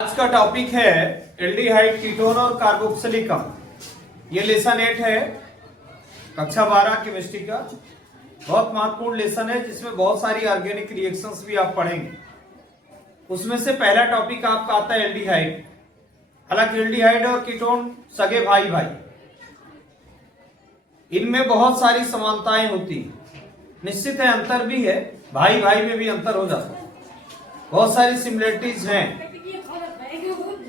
आज का टॉपिक है एल्डिहाइड, कीटोन और कार्बोक्सिलिक अम्ल। ये लेसन 8 है, कक्षा 12 केमिस्ट्री का। बहुत महत्वपूर्ण लेसन है जिसमें बहुत सारी ऑर्गेनिक रिएक्शंस भी आप पढ़ेंगे। उसमें से पहला टॉपिक आपका आता है एल्डिहाइड। हालांकि एल्डिहाइड और कीटोन सगे भाई भाई, इनमें बहुत सारी समानताएं होती हैं। निश्चित है अंतर भी है, भाई भाई में भी अंतर हो जाता है। बहुत सारी सिमिलरिटीज हैं।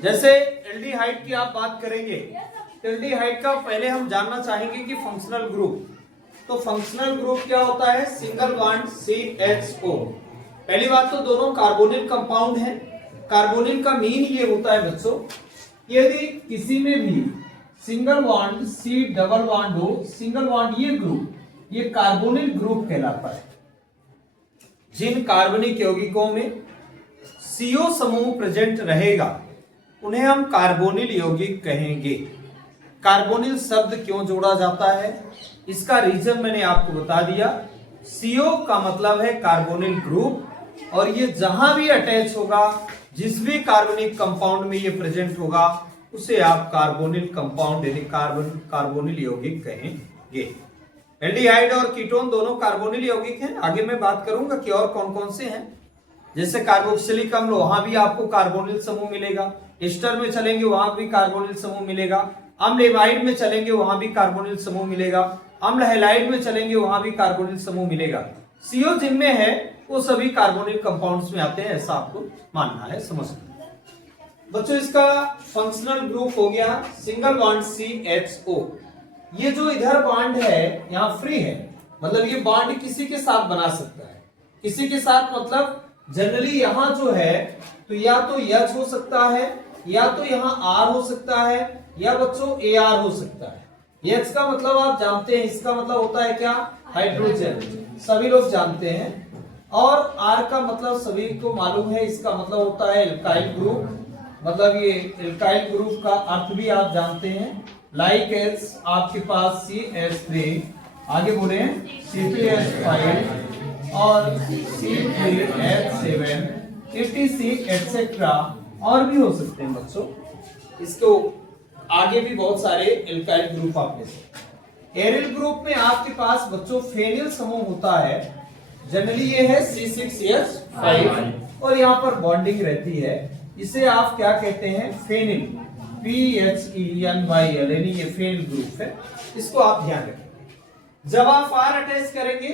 जैसे एल्डिहाइड की आप बात करेंगे तो एल्डिहाइड का पहले हम जानना चाहेंगे कि फंक्शनल ग्रुप। तो फंक्शनल ग्रुप क्या होता है? Single bond CHO। पहली बात तो दोनों कार्बोनिल कंपाउंड हैं। कार्बोनिल का मीन ये होता है बच्चों, यदि किसी में भी single bond C double bond हो, सिंगल बॉन्ड ये ग्रुप, ये कार्बोनिल ग्रुप कहलाता है। जिन कार्बनिक यौगिकों में CO समूह प्रेजेंट रहेगा उन्हें हम कार्बोनिल यौगिक कहेंगे। कार्बोनिल शब्द क्यों जोड़ा जाता है, इसका रीजन मैंने आपको बता दिया। CO का मतलब है कार्बोनिल ग्रुप, और ये जहां भी अटैच होगा, जिस भी कार्बनिक कंपाउंड में ये प्रेजेंट होगा, उसे आप कार्बोनिल कंपाउंड यानी कार्बोनिल यौगिक कहेंगे। एल्डिहाइड और कीटोन दोनों कार्बोनिल यौगिक हैं। आगे मैं बात करूंगा कि और कौन कौन से हैं। जैसे कार्बोक्सिलिक अम्ल, वहां भी आपको कार्बोनिल समूह मिलेगा। एस्टर में चलेंगे वहां भी कार्बोनिल समूह मिलेगा। अम्ल एमाइड में चलेंगे वहां भी कार्बोनिल समूह मिलेगा। अम्ल हैलाइड में चलेंगे वहां भी कार्बोनिल समूह मिलेगा। CO जिनमें है वो सभी कार्बोनिल कंपाउंड्स में आते हैं, ऐसा आपको मानना है, समझना। बच्चों इसका फंक्शनल ग्रुप हो गया सिंगल बॉन्ड CHO। ये जो इधर बॉन्ड है यहाँ फ्री है, मतलब ये बॉन्ड किसी के साथ बना सकता है। किसी के साथ मतलब जनरली यहां जो है तो या तो H हो सकता है, या तो यहाँ R हो सकता है, या बच्चों AR हो सकता है। H का मतलब आप जानते हैं, इसका मतलब होता है क्या? हाइड्रोजन, सभी लोग जानते हैं। और R का मतलब सभी को मालूम है, इसका मतलब होता है एल्काइल ग्रुप। मतलब ये एल्काइल ग्रुप का अर्थ भी आप जानते हैं। लाइक एज आपके पास CH3, आगे बोले C2H5 और C3H7 etc एक्सेट्रा, और भी हो सकते हैं बच्चों। इसको आगे भी बहुत सारे एल्काइल ग्रुप आप ले सकते हैं। एरिल ग्रुप में आपके पास बच्चों फेनिल समूह होता है। जनरली ये है C6H5 और यहाँ पर बॉन्डिंग रहती है। इसे आप क्या कहते हैं? फेनिल, PHENYL, यानी ये फेनिल ग्रुप है। इसको आप ध्यान रखें। जब आप R अटैच करेंगे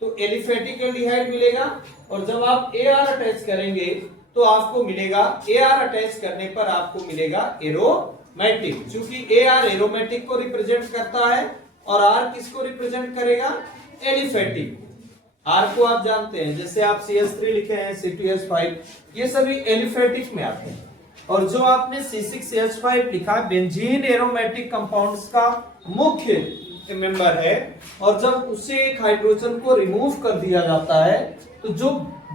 तो एलिफेटिक एल्डिहाइड मिलेगा, और जब आप AR अटैच करेंगे तो आपको मिलेगा, AR अटैच करने पर आपको मिलेगा एरोमेटिक। चूंकि AR एरोमेटिक को रिप्रेजेंट करता है और R किसको रिप्रेजेंट करेगा? एलिफेटिक। R को आप जानते हैं, जैसे आप CH3 लिखे हैं, C2H5, ये सभी एलिफेटिक में आते हैं। और जो आपने C6H5 लिखा, बेंजीन एरोमेटिक कंपाउंड्स का मुख्य मेंबर है, और जब उसे एक हाइड्रोजन को रिमूव कर दिया जाता है तो जो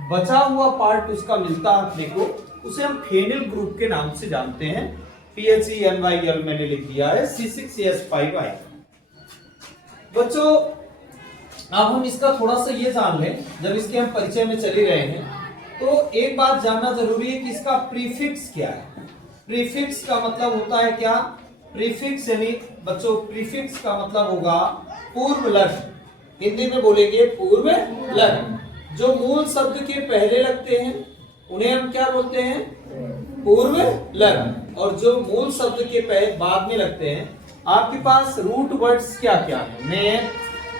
बचा हुआ पार्ट उसका मिलता है अपने को, उसे हम फेनिल ग्रुप के नाम से जानते हैं। PHENYL मैंने लिख दिया है, C6H5 आएगा। बच्चों अब हम इसका थोड़ा सा ये जान लें, जब इसके हम परिचय में चले रहे हैं तो एक बात जानना जरूरी है कि इसका प्रीफिक्स क्या है। प्रीफिक्स का मतलब होता है क्या? प्रीफिक्स यानी बच्चों प्रीफिक्स का मतलब होगा पूर्व लग्न। हिंदी में बोलेंगे पूर्व लग्न। जो मूल शब्द के पहले लगते हैं उन्हें हम क्या बोलते हैं? पूर्व लग्न। और जो मूल शब्द के बाद में लगते हैं, आपके पास रूट वर्ड्स क्या क्या है? Meth,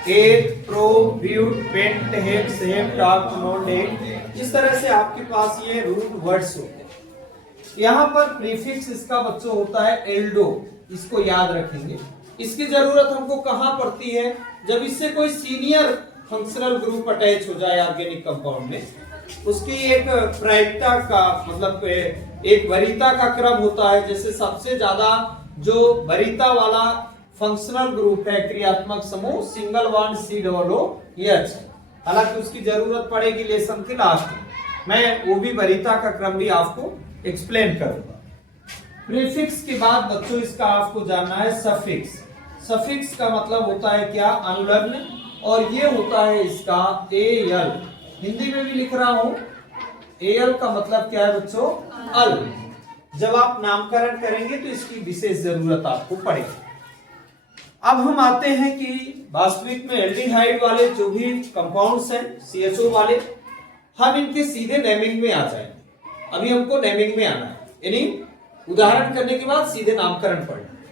eth, pro, but, pent, hex, हेम, टॉक, नोट, एक, इस तरह से आपके पास ये रूट वर्ड्स होते हैं। यहाँ पर प्रीफिक्स इसका बच्चों होता है एल्डो, इसको याद रखेंगे। इसकी जरूरत हमको कहां पड़ती है? जब इससे कोई सीनियर फंक्शनल ग्रुप अटैच हो जाए ऑर्गेनिक कंपाउंड में, उसकी एक प्रायिकता का मतलब एक वरीयता का क्रम होता है। जैसे सबसे ज्यादा जो वरीयता वाला फंक्शनल ग्रुप है, क्रियात्मक समूह, सिंगल बॉन्ड COOH। हालांकि उसकी जरूरत पड़ेगी लेसन के लास्ट में, मैं वो भी वरीयता का क्रम भी आपको एक्सप्लेन करूंगा। प्रीफिक्स के बाद बच्चों इसका आपको जानना है सफिक्स। सफिक्स का मतलब होता है क्या? अनुलग्न, और ये होता है इसका AL। हिंदी में भी लिख रहा हूं, AL का मतलब क्या है बच्चों? अल। जब आप नामकरण करेंगे तो इसकी विशेष जरूरत आपको पड़ेगी। अब हम आते हैं कि वास्तविक में एल्डिहाइड वाले जो भी कंपाउंड्स हैं CHO वाले, हम इनके सीधे नेमिंग में आ जाएंगे। अभी हमको नेमिंग में आना है, यानी उदाहरण करने के बाद सीधे नामकरण पढ़ना है।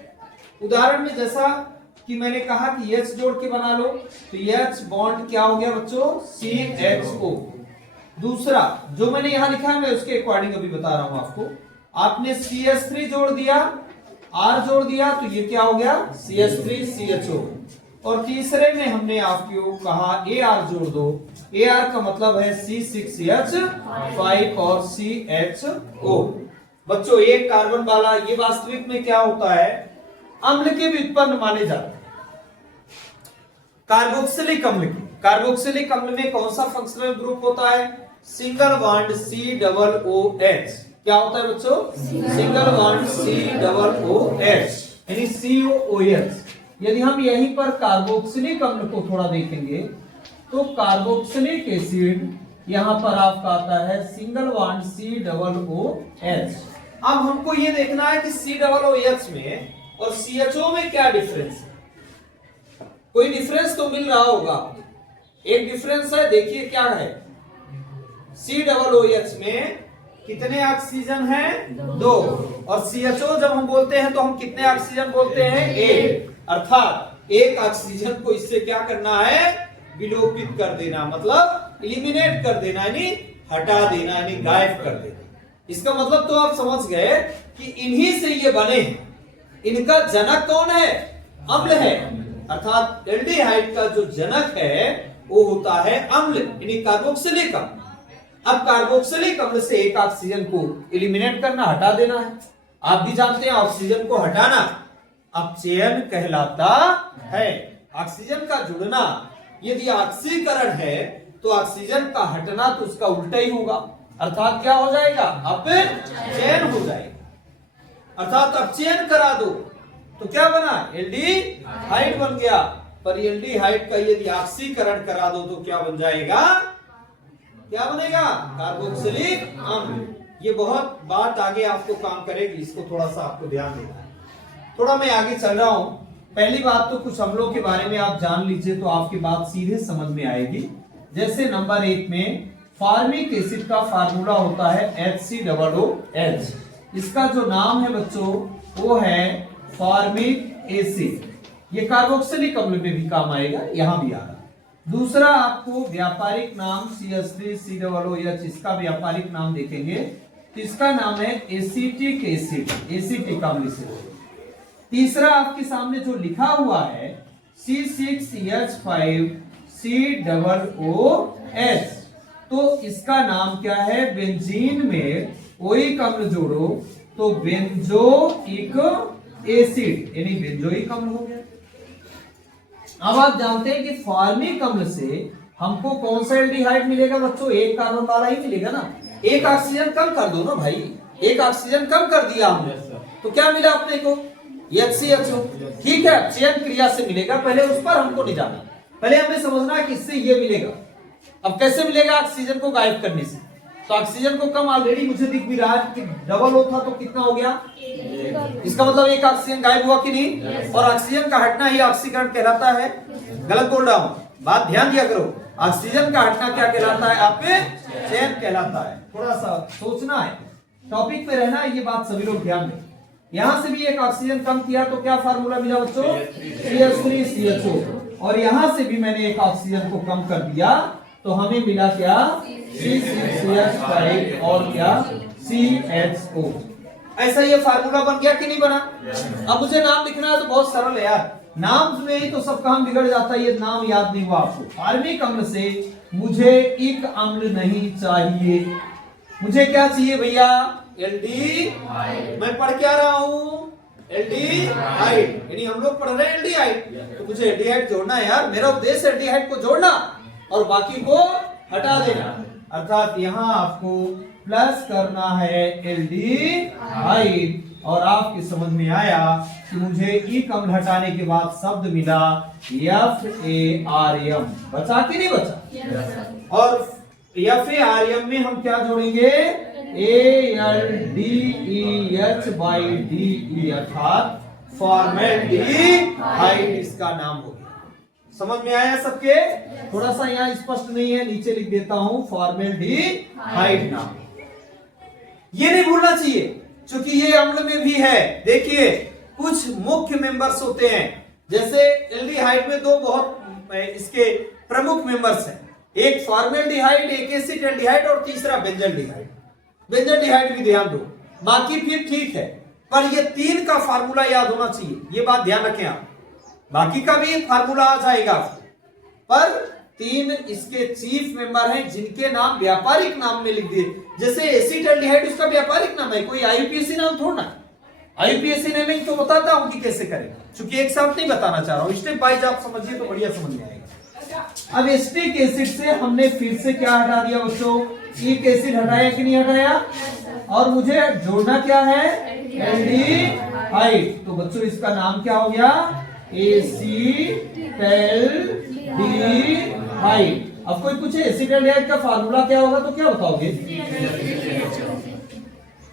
उदाहरण में जैसा कि मैंने कहा कि H जोड़ के बना लो, तो H बॉन्ड क्या हो गया बच्चों, CHO। दूसरा जो मैंने यहां लिखा है मैं उसके अकॉर्डिंग अभी बता रहा हूं आपको। आपने CH3 जोड़ दिया, R जोड़ दिया, तो ये क्या हो गया, CH3CHO। और तीसरे में हमने आपको कहा AR जोड़ दो। AR का मतलब है C6H5 और CHO। बच्चों एक कार्बन वाला ये वास्तविक में क्या होता है, अम्ल के व्युत्पन्न माने जाते हैं। कार्बोक्सिलिक अम्ल की, कार्बोक्सिलिक अम्ल में कौन सा फंक्शनल ग्रुप होता है, सिंगल बॉन्ड COOH। क्या होता है बच्चों, सिंगल बॉन्ड COOH यानी COOH। यदि हम यहीं पर कार्बोक्सिलिक अम्ल को थोड़ा देखेंगे तो कार्बोक्सिलिक एसिड यहां पर आपका आता है सिंगल बॉन्ड COOH। अब हमको ये देखना है कि COOH में और CHO में क्या डिफरेंस है। कोई डिफरेंस तो मिल रहा होगा, एक डिफरेंस है, देखिए क्या है। COOH में कितने ऑक्सीजन हैं, 2। और CHO जब हम बोलते हैं तो हम कितने ऑक्सीजन बोलते हैं, 1। अर्थात एक ऑक्सीजन को इससे क्या करना है, विलोपित कर देना, मतलब इलिमिनेट कर देना, यानी हटा देना, यानी गायब कर देना। इसका मतलब तो आप समझ गए कि इन्हीं से ये बने हैं। इनका जनक कौन है, अम्ल है। अर्थात एल्डिहाइड का जो जनक है वो होता है अम्ल, यानी कार्बोक्सिलिक अम्ल। अब कार्बोक्सिलिक अम्ल से एक ऑक्सीजन को इलिमिनेट करना, हटा देना है। आप भी जानते हैं ऑक्सीजन को हटाना अपचयन कहलाता है। ऑक्सीजन का जुड़ना, यदि ऑक्सीकरण है तो ऑक्सीजन का हटना तो उसका उल्टा ही होगा, अर्थात क्या हो जाएगा, अपचयन हो जाएगा। अर्थात अपचयन करा दो तो क्या बना, एल्डिहाइड बन गया। पर एल्डिहाइड का यदि ऑक्सीकरण करा दो तो क्या बन जाएगा, क्या बनेगा, कार्बोक्सिलिक अम्ल। ये बहुत बात आगे आपको काम करेगी, इसको थोड़ा सा आपको ध्यान देना है। थोड़ा मैं आगे चल रहा हूं। पहली बात तो कुछ अम्लों के बारे में आप जान लीजिए तो आपकी बात सीधे समझ में आएगी। जैसे नंबर 1 में फार्मिक एसिड का फार्मूला होता है HCOOH। इसका जो नाम है बच्चों वो है फार्मिक एसिड। ये कार्बोक्सिलिक अम्ल में भी काम आएगा, यहां भी आ रहा है। दूसरा आपको व्यापारिक नाम CH3COOH, इसका व्यापारिक नाम देखेंगे तो इसका नाम है एसिटिक एसिड, एसिटिक अम्ल से। तीसरा आपके सामने जो लिखा हुआ है C6H5 COOH, तो इसका नाम क्या है, बेंजीन में ओइक अम्ल जोड़ो तो बेंजोइक एसिड यानी बेंजोइक अम्ल हो गया। अब आप जानते हैं कि फार्मिक अम्ल से हमको कौन सा एल्डिहाइड मिलेगा बच्चों, एक कार्बन वाला ही मिलेगा ना। एक ऑक्सीजन कम कर दो ना भाई, एक ऑक्सीजन कम कर दिया हमने तो क्या मिला अपने को, HCHO। ठीक है, चयन क्रिया से मिलेगा, पहले उस पर हमको नहीं जाना, पहले हमें समझना है कि इससे ये मिलेगा। अब कैसे मिलेगा, ऑक्सीजन को गायब करने से। तो ऑक्सीजन को कम ऑलरेडी मुझे दिख भी रहा है कि डबल होता तो कितना हो गया, इसका मतलब एक ऑक्सीजन गायब हुआ कि नहीं। और ऑक्सीजन का हटना ही ऑक्सीकरण कहलाता है। गलत बोल रहा हूं, बात ध्यान दिया करो। ऑक्सीजन का हटना क्या कहलाता है, अपचयन कहलाता है। थोड़ा सा सोचना है, टॉपिक पे रहना है, ये बात सभी लोग ध्यान दें। यहां से भी एक ऑक्सीजन कम किया तो क्या फार्मूला मिला बच्चों, CH3CHO। और यहां से भी मैंने एक ऑक्सीजन को कम कर दिया तो हमें मिला क्या, C6H5 और क्या, CHO। ऐसा ये फार्मूला बन गया कि नहीं बना। अब मुझे नाम लिखना है तो बहुत सरल है यार, नाम में ही तो सब काम बिगड़ जाता है। ये नाम याद नहीं हुआ आपको। फार्मिक अम्ल से मुझे इक अम्ल नहीं चाहिए, मुझे क्या चाहिए भैया, एल्डिहाइड। मैं पढ़ क्या रहा हूं, एल्डिहाइड, यानी हम लोग पढ़ रहे हैं एल्डिहाइड, तो मुझे एल्डिहाइड जोड़ना है यार। मेरा उद्देश्य एल्डिहाइड को जोड़ना और बाकी को हटा देना। अर्थात यहाँ आपको प्लस करना है एल्डिहाइड। और आपकी समझ में आया कि मुझे इक अम्ल हटाने के बाद शब्द मिला FARM। बचा कि नहीं बचा। और FARM में हम क्या जोड़ेंगे, ALDEH HDE अर्थात फॉर्मेल्डिहाइड इसका नाम हो गया। समझ में आया सबके? थोड़ा सा यहाँ स्पष्ट नहीं है, नीचे लिख देता हूं फॉर्मेल्डिहाइड नाम। ये नहीं भूलना चाहिए क्योंकि ये अम्ल में भी है। देखिए कुछ मुख्य मेंबर्स होते हैं, जैसे एल्डिहाइड में दो बहुत इसके प्रमुख मेंबर्स हैं, एक फॉर्मेल्डिहाइड, एक एसिटाल्डिहाइड और तीसरा बेंजल्डिहाइड। बेंजल्डिहाइड भी ध्यान दो, बाकी फिर ठीक है, पर ये तीन का फार्मूला याद होना चाहिए, ये बात ध्यान रखें आप। बाकी का भी फार्मूला आ जाएगा, पर तीन इसके चीफ मेंबर हैं जिनके नाम व्यापारिक नाम में लिख दिए। जैसे एसिटाल्डिहाइड उसका व्यापारिक नाम है, कोई आईयूपीएसी नाम थोड़ा ना। आईयूपीएसी नेमिंग तो बताता हूं कि कैसे करें, क्योंकि एक साथ नहीं बताना चाह रहा हूं, स्टेप बाय आप समझिए तो बढ़िया समझ में आएगा। अब एसिटिक एसिड से हमने फिर से क्या हटा दिया बच्चों? एक एसिड हटाया कि नहीं हटाया? और मुझे जोड़ना क्या है? एल्डिहाइड। तो बच्चों इसका नाम क्या हो गया? एसिटाल्डिहाइड। अब कोई पूछे एसिटाल्डिहाइड का फार्मूला क्या होगा तो क्या बताओगे?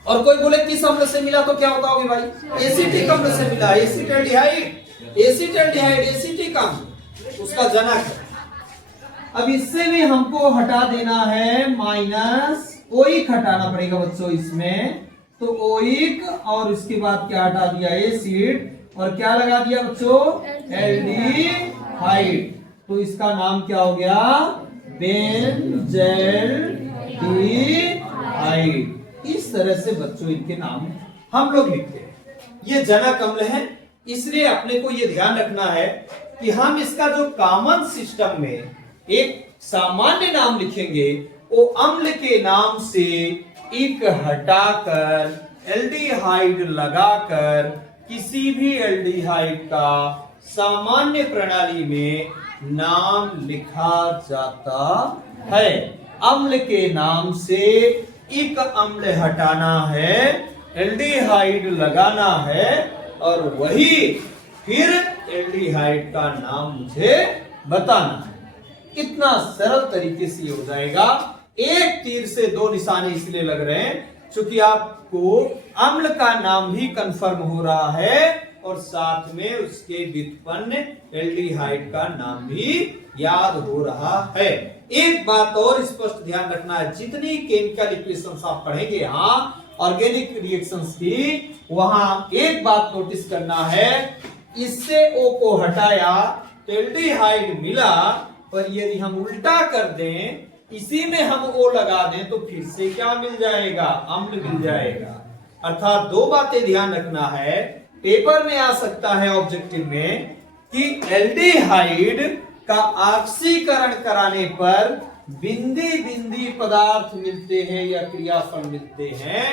और कोई बोले किस अम्ल से मिला तो क्या बताओगे भाई? एसिटिक अम्ल से मिला, एसिटाल्डिहाइड। एसिटाल्डिहाइड एसिटिक अम्ल, उसका जनक है। अब इससे भी हमको हटा देना है माइनस, ओइक हटाना पड़ेगा बच्चों इसमें, तो ओइक और उसके बाद क्या हटा दिया? एसिड, और क्या लगा दिया बच्चों? एल्डिहाइड। तो इसका नाम क्या हो गया? बेंजल्डिहाइड। इस तरह से बच्चों इनके नाम हम लोग लिखते हैं। ये जनक अम्ल है, इसलिए अपने को ये ध्यान रखना है कि हम इसका जो कॉमन सिस्टम में एक सामान्य नाम लिखेंगे, वो अम्ल के नाम से इक हटाकर एल्डिहाइड लगाकर किसी भी एल्डिहाइड का सामान्य प्रणाली में नाम लिखा जाता है। अम्ल के नाम से इक अम्ल हटाना है, एल्डिहाइड लगाना है, और वही फिर एल्डिहाइड का नाम मुझे बताना है। कितना सरल तरीके से हो जाएगा। एक तीर से दो निशाने इसलिए लग रहे हैं क्योंकि आपको अम्ल का नाम भी कंफर्म हो रहा है और साथ में उसके व्युत्पन्न एल्डिहाइड का नाम भी याद हो रहा है। एक बात और स्पष्ट ध्यान रखना है, जितनी केमिकल इक्वेशंस आप पढ़ेंगे यहाँ ऑर्गेनिक रिएक्शंस की, वहां एक बात नोटिस करना है, इससे O को हटाया तो एल्डिहाइड मिला, पर यदि हम उल्टा कर दें, इसी में हम O लगा दें, तो फिर से क्या मिल जाएगा? अम्ल मिल जाएगा। अर्थात दो बातें ध्यान रखना है, पेपर में आ सकता है ऑब्जेक्टिव में कि एल्डिहाइड का ऑक्सीकरण कराने पर बिंदी बिंदी पदार्थ मिलते हैं या क्रियाफल मिलते हैं,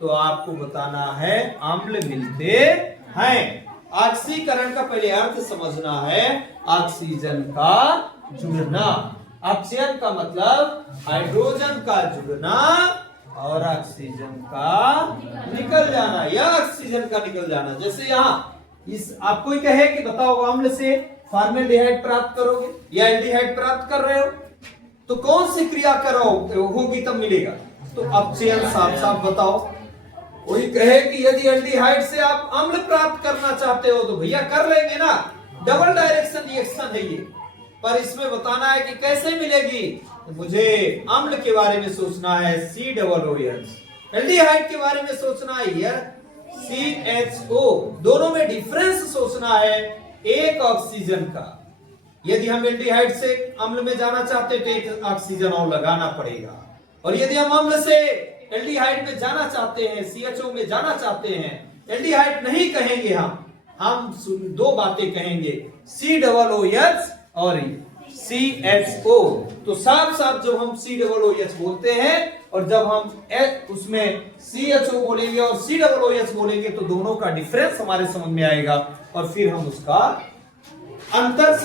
तो आपको बताना है अम्ल मिलते हैं। ऑक्सीकरण का पहले अर्थ समझना है, ऑक्सीजन का जुड़ना। ऑक्सीजन का मतलब हाइड्रोजन का जुड़ना और ऑक्सीजन का निकल जाना या ऑक्सीजन का निकल जाना। जैसे यहाँ इस आपको कहे कि बताओ अम्ल से फॉर्मेल्डिहाइड प्राप्त करोगे या एल्डिहाइड प्राप्त कर रहे हो, तो कौन सी क्रिया करो होगी तब मिलेगा? तो ऑप्शन साफ साफ बताओ। कोई कहे कि यदि एल्डिहाइड से आप अम्ल प्राप्त करना चाहते हो तो भैया कर लेंगे ना, डबल डायरेक्शन रिएक्शन है ये, पर इसमें बताना है कि कैसे मिलेगी। तो मुझे अम्ल के बारे में सोचना है COOH, एल्डिहाइड के बारे में सोचना है यार CHO, दोनों में डिफरेंस सोचना है एक ऑक्सीजन का। यदि हम एल्डिहाइड से अम्ल में जाना चाहते हैं तो एक ऑक्सीजन और लगाना पड़ेगा, और यदि हम अम्ल से एल्डिहाइड में जाना चाहते हैं, CHO में जाना चाहते हैं, एल्डिहाइड नहीं कहेंगे हम दो बातें कहेंगे, COOH और CHO। तो साफ साफ जब हम COOH बोलते हैं और जब हम उसमें CHO बोलेंगे और COOH बोलेंगे तो दोनों का डिफरेंस हमारे समझ में आएगा, और फिर हम उसका अंतर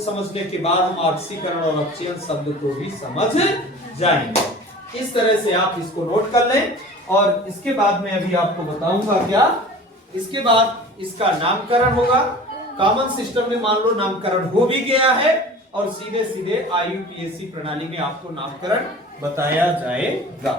समझने के बाद हम ऑक्सीकरण और ऑक्सीजन शब्द को भी समझ जाएंगे। इस तरह से आप इसको नोट कर लें, और इसके बाद में अभी आपको बताऊंगा क्या, इसके बाद इसका नामकरण होगा। कॉमन सिस्टम में मान लो नामकरण हो भी गया है, और सीधे सीधे IUPAC प्रणाली में आपको नामकरण बताया जाएगा।